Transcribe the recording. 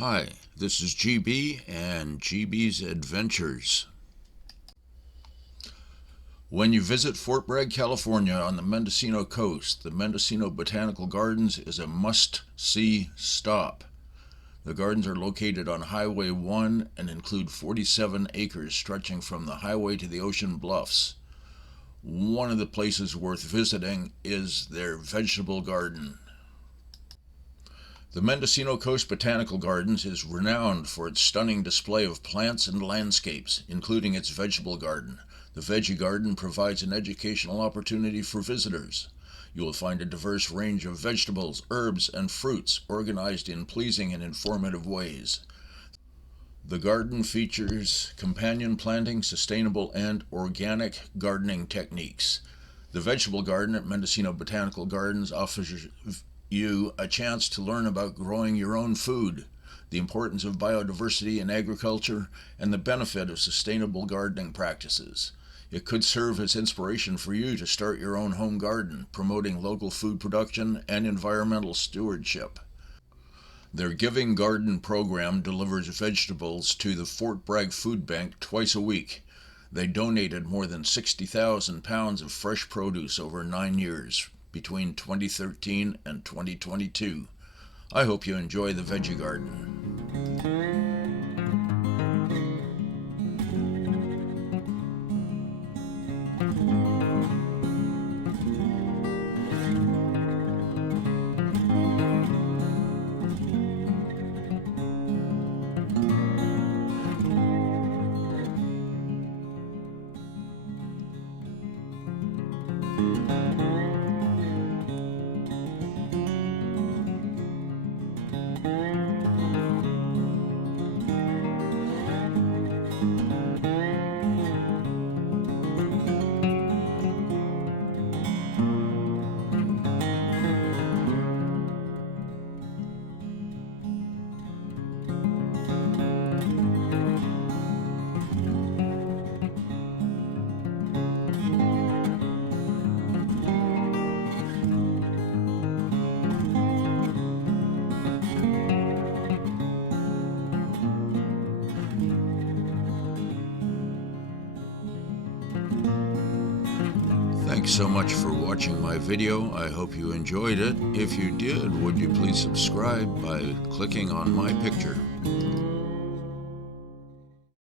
Hi, this is GB and GB's Adventures. When you visit Fort Bragg, California on the Mendocino Coast, the Mendocino Botanical Gardens is a must-see stop. The gardens are located on Highway 1 and include 47 acres stretching from the highway to the ocean bluffs. One of the places worth visiting is their vegetable garden. The Mendocino Coast Botanical Gardens is renowned for its stunning display of plants and landscapes, including its vegetable garden. The Veggie Garden provides an educational opportunity for visitors. You will find a diverse range of vegetables, herbs, and fruits organized in pleasing and informative ways. The garden features companion planting, sustainable and organic gardening techniques. The vegetable garden at Mendocino Botanical Gardens offers you a chance to learn about growing your own food, the importance of biodiversity in agriculture, and the benefit of sustainable gardening practices. It could serve as inspiration for you to start your own home garden, promoting local food production and environmental stewardship. Their Giving Garden program delivers vegetables to the Fort Bragg Food Bank twice a week. They donated more than 60,000 pounds of fresh produce over 9 years, between 2013 and 2022. I hope you enjoy the Veggie Garden. Thanks so much for watching my video. I hope you enjoyed it. If you did, would you please subscribe by clicking on my picture?